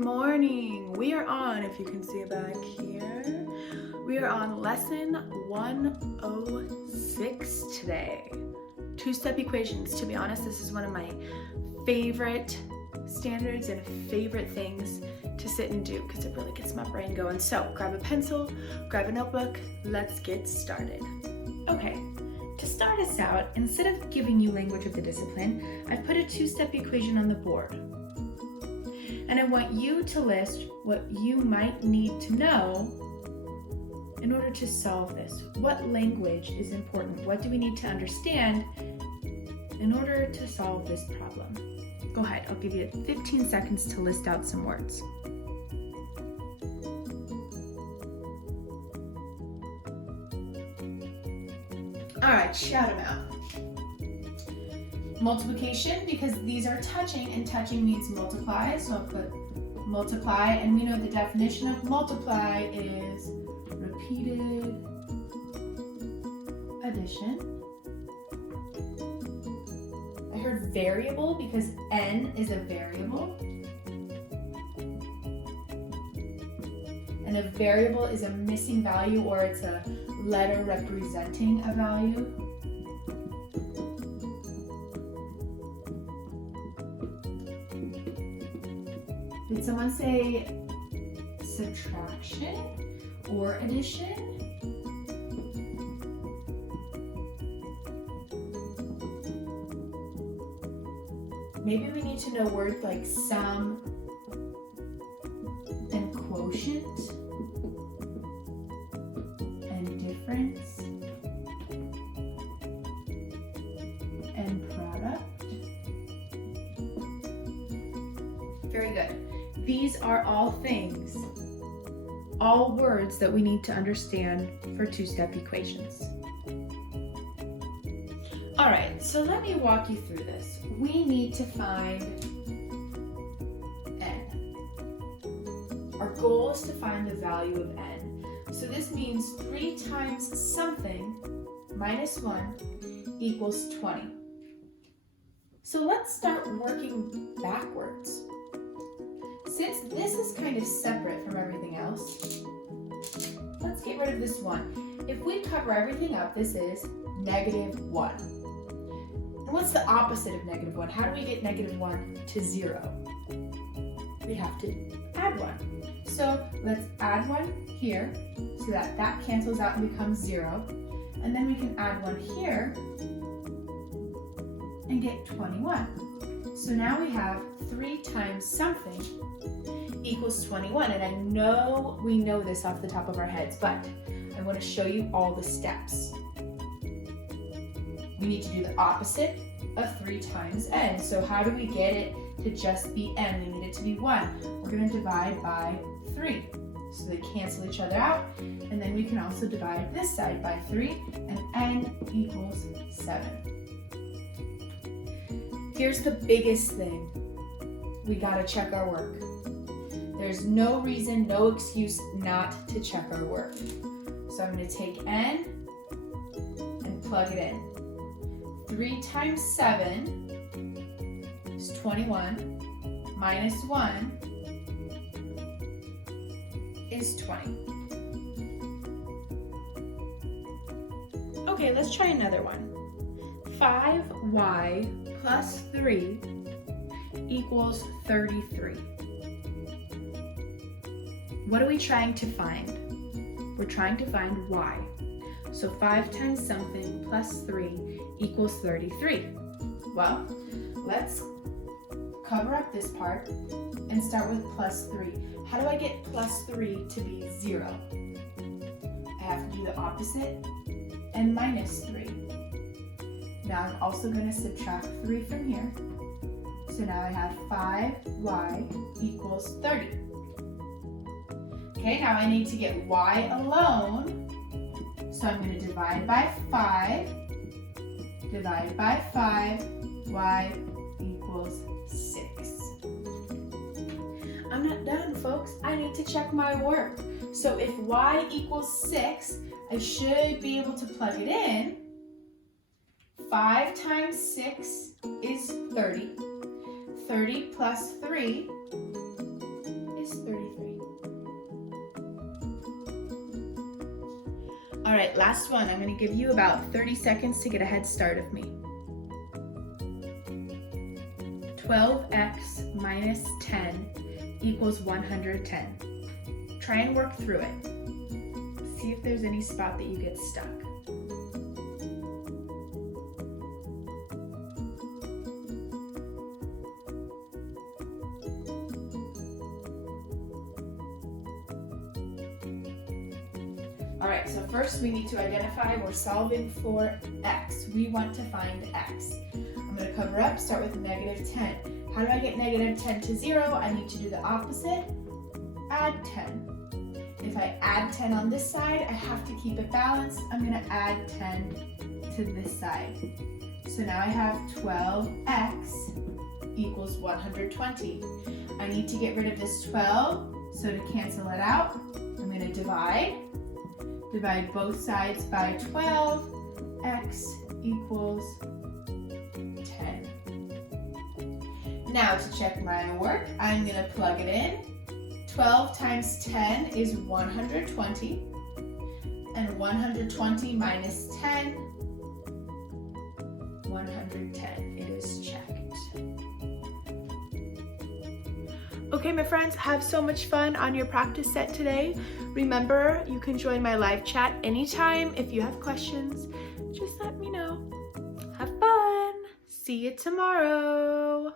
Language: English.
morning. We are on, if you can see back here, we are on lesson 106 today. Two-step equations. To be honest, this is one of my favorite standards and favorite things to sit and do because it really gets my brain going. So grab a pencil, grab a notebook, let's get started. Okay, to start us out, instead of giving you language of the discipline, I've put a two-step equation on the board. And I want you to list what you might need to know in order to solve this. What language is important? What do we need to understand in order to solve this problem? Go ahead, I'll give you 15 seconds to list out some words. All right, shout them out. Multiplication, because these are touching and touching means multiply, so I'll put multiply, and we know the definition of multiply is repeated addition. I heard variable because n is a variable. And a variable is a missing value, or it's a letter representing a value. Did someone say subtraction or addition? Maybe we need to know words like sum and quotient and difference and product. Very good. These are all things, all words that we need to understand for two-step equations. All right, so let me walk you through this. We need to find n. Our goal is to find the value of n. So this means 3 times something minus 1 equals 20. So let's start working backwards. Since this is kind of separate from everything else, let's get rid of this 1. If we cover everything up, this is negative 1. And what's the opposite of negative 1? How do we get negative 1 to 0? We have to add 1. So let's add 1 here so that that cancels out and becomes 0. And then we can add 1 here and get 21. So now we have 3 times something equals 21. And I know we know this off the top of our heads, but I want to show you all the steps. We need to do the opposite of 3 times n. So how do we get it to just be n? We need it to be 1. We're going to divide by 3. So they cancel each other out. And then we can also divide this side by 3, and n equals 7. Here's the biggest thing. We got to check our work. There's no reason, no excuse not to check our work. So I'm going to take n and plug it in. 3 times 7 is 21, minus 1 is 20. Okay, let's try another one. 5y plus 3 equals 33. What are we trying to find? We're trying to find y. So 5 times something plus 3 equals 33. Well, let's cover up this part and start with plus 3. How do I get plus 3 to be 0? I have to do the opposite and minus 3. Now I'm also going to subtract 3 from here. So now I have 5y equals 30. Okay, now I need to get y alone. So I'm going to divide by 5, divide by 5, y equals 6. I'm not done, folks. I need to check my work. So if y equals 6, I should be able to plug it in. 5 times 6 is 30. 30 plus 3 minus 33. All right, last one. I'm going to give you about 30 seconds to get a head start of me. 12x minus 10 equals 110. Try and work through it. See if there's any spot that you get stuck. All right, so first we need to identify we're solving for x. We want to find x. I'm going to cover up, start with negative 10. How do I get negative 10 to 0? I need to do the opposite, add 10. If I add 10 on this side, I have to keep it balanced. I'm going to add 10 to this side. So now I have 12x equals 120. I need to get rid of this 12, so to cancel it out, I'm going to divide. Divide both sides by 12, x equals 10. Now to check my work, I'm going to plug it in. 12 times 10 is 120, and 120 minus 10, 110. It is checked. Okay, my friends, have so much fun on your practice set today. Remember, you can join my live chat anytime. If you have questions, just let me know. Have fun. See you tomorrow.